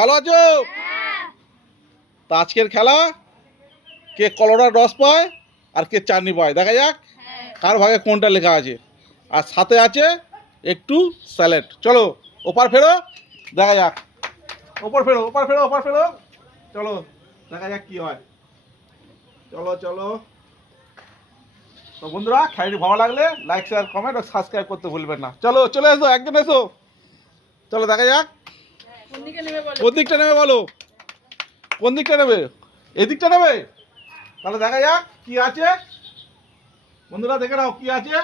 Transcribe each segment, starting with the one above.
ভালো আছো? তা আজকের খেলা কে কলরার রস পায় আর কে চাটনি পায় দেখা যাক কার ভাগে কোনটা লেখা আছে। আর সাথে আছে একটু স্যালাড। চলো ওপার ফেরো, দেখা যাক। ওপর ফেরো, ওপার ফেরো, ওপার ফেরো। চলো দেখা যাক কি হয়। চলো চলো। তো বন্ধুরা, খেলাটি ভালো লাগলে লাইক শেয়ার কমেন্ট আর সাবস্ক্রাইব করতে ভুলবেন না। চলো চলে এসো, একজন এসো। চলো দেখা যাক কোন দিকটা নেবে বলো। কোন দিকটা নেবে? এদিকটা নেবে? তাহলে দেখা যাক কি আছে। বন্ধুরা দেখে নাও কি আছে।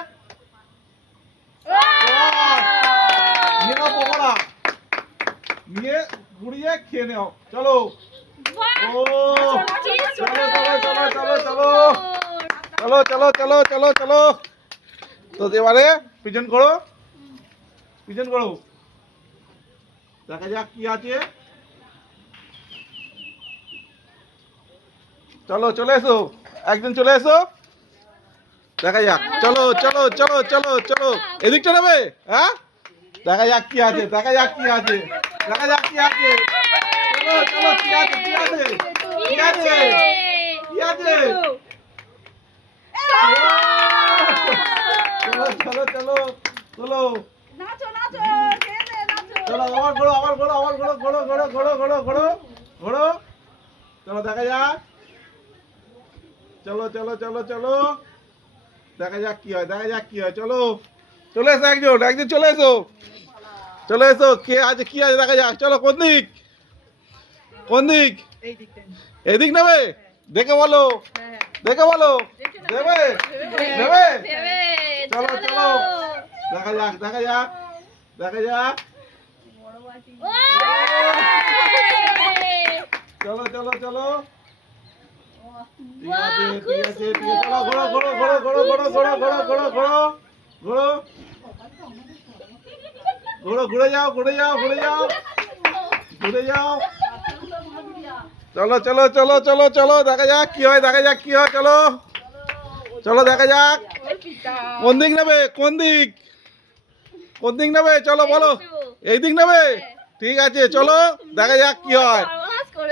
নিয়ে নাও পকোড়া, নিয়ে গুড়িয়ে খেয়ে নাও। চলো। ও চলো চলো চলো চলো চলো চলো চলো চলো চলো চলো। তো এবারে পিজন করো, পিজন করো, দেখা যাক কি আছে। চলো চলে এসো, একজন চলে এসো, দেখা যাক। চলো চলো চলো চলো চলো। এদিকটা নেবে? হ্যাঁ, দেখা যাক কি আছে, দেখা যাক কি আছে, দেখা যাক কি আছে। চলো চলো কি আছে, কি আছে, কি আছে, কি আছে। চলো চলো চলো চলো চলো। আবার ঘোরো, আবার ঘোরো, আবার ঘোরো, ঘোরো ঘোরো ঘোরো ঘোরো ঘোরো ঘোরো। চলো দেখা যাক। চলো চলো চলো চলো, দেখা যাক কি হয়, দেখা যাক কি হয়। চলো চলে এসো, একজন একজন চলে এসো, চলে এসো। কে আছে কি আছে দেখা যাক। চলো কোন দিক, কোন দিক? এদিক নেবে? দেখে বলো, দেখে বলো। দেবে দেবে? চলো চলো দেখা যাক, দেখা যাক, দেখা যাক। চলো চলো চলো। ঠিক আছে ঠিক আছে ঠিক আছে। চলো ঘোরো ঘোরো ঘোরো ঘোরো ঘোরো ঘোরো ঘোরো ঘোরো ঘোরো ঘোরো ঘোরো, ঘুরে যাও ঘুরে যাও ঘুরে যাও ঘুরে যাও। চলো চলো চলো চলো চলো, দেখা যাক কি হয়, দেখা যাক কি হয়। চলো চলো দেখা যাক। কোন দিক নেবে, কোন দিক, কোন দিক নেবে? চলো বলো। এই দিক নেবে? ঠিক আছে চলো দেখা যাক কি হয়।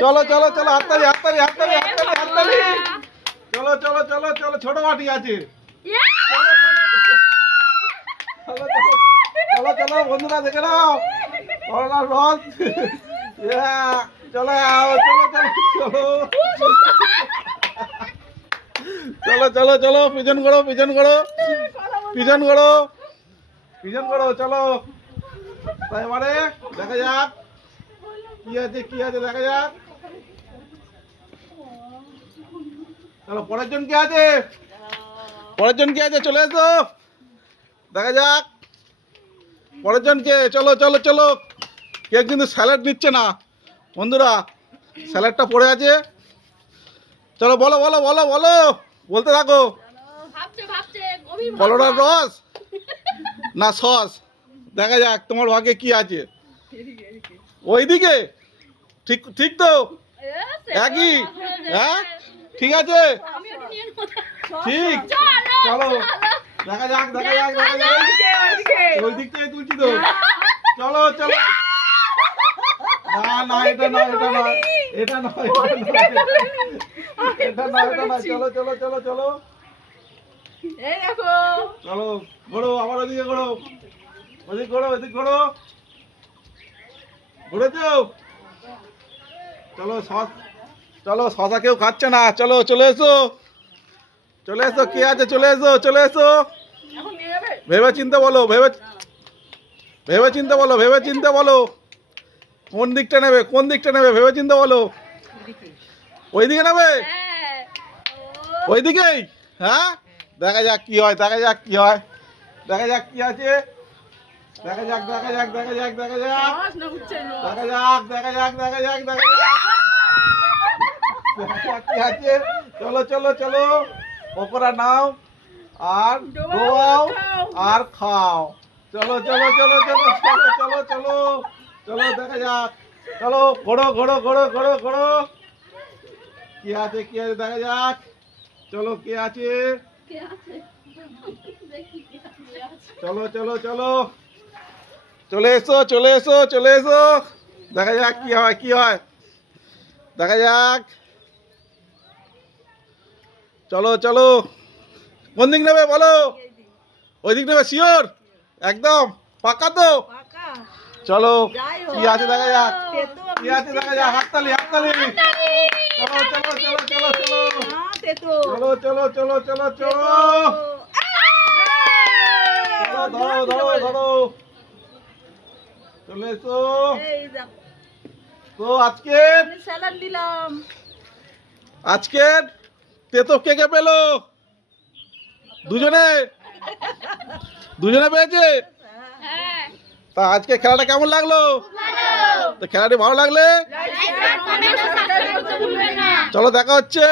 চলো চলো চলো, হাততালি হাততালি হাততালি হাততালি হাততালি। চলো চলো চলো চলো, ছোট বাটি আছে। চলো চলো চলো চলো বন্ধুরা দেখে নাও করলার রস। চলো চলো চলো চলো চলো চলো। পিজন করো, পিজন করো, পিজন করো, পিজন করো। চলো এবারে দেখা যাক কি আছে, কি আছে দেখা যাক। চলো পরের জন কে আছে, পরের জন কে আছে, চলে এসো, দেখা যাক পরের জন কে। চলো চলো চলো। কেউ কিন্তু স্যালাড নিচ্ছে না বন্ধুরা, স্যালাডটা পড়ে আছে। চলো বলো বলো বলো বলো, বলতে থাকো। কলরার রস না সস, দেখা যাক তোমার ভাগে কি আছে। ওইদিকে? ঠিক ঠিক তো, একই? হ্যাঁ ঠিক আছে, ঠিক। চলো দেখা যাক, দেখা যাক, দেখা যাক। ওই দিক থেকে তুলছি তো। চলো চলো। না না এটা নয়, এটা নয়, এটা নয়, এটা নয়, এটা নয়। চলো চলো চলো চলো চলো। ঘোরো, আবার ওদিকে ঘোরো, ওদিক ঘোরো, ওদিক ঘোরো, ঘুরেছো। চলো সস, চলো শশা কেউ খাচ্ছে না। চলো চলে এসো, চলে এসো। কে আছে চলে এসো, চলে এসো। ভেবে চিন্তে বলো, ভেবে ভেবে চিন্তে বলো, ভেবে চিন্তে বলো। কোন দিকটা নেবে, কোন দিকটা নেবে ভেবে চিন্তে বলো। ওইদিকে নেবে? ওইদিকেই? হ্যাঁ, দেখা যাক কি হয়, দেখা যাক কি হয়, দেখা যাক কি আছে। দেখা যাক, দেখা যাক, দেখা যাক, দেখা যাক, দেখা যাক, দেখা যাক, দেখা যাক, দেখা যাক কি আছে। চলো চলো চলো, পকোড়া নাও আর ডোবাও আর খাও। চলো চলো চলো চলো চলো চলো চলো চলো, দেখা যাক। চলো ঘোরো ঘোরো ঘোরো ঘোরো ঘোরো, কি আছে কি আছে দেখা যাক। চলো কে আছে, চলো চলো চলো, চলে এসো চলে এসো চলে এসো। দেখা যাক কি হয় কি হয়, দেখা যাক। চলো চলো, কোন দিক নেবে বলো? ওই দিক নেবে শিওর? একদম পাকা তো? চলো কি আছে দেখা যাক, কি আছে দেখা যাক। হাততালি হাততালি। চলো চলো চলো চলো চলো চলো চলো চলো চলো চলো। ধরো ধরো ধরো, চলে এসো। তো আজকের তেতো কে কে পেলো? দুজনে দুজনে পেয়েছে। তা আজকে খেলাটা কেমন লাগলো? তো খেলাটি ভালো লাগলে চলো দেখা হচ্ছে।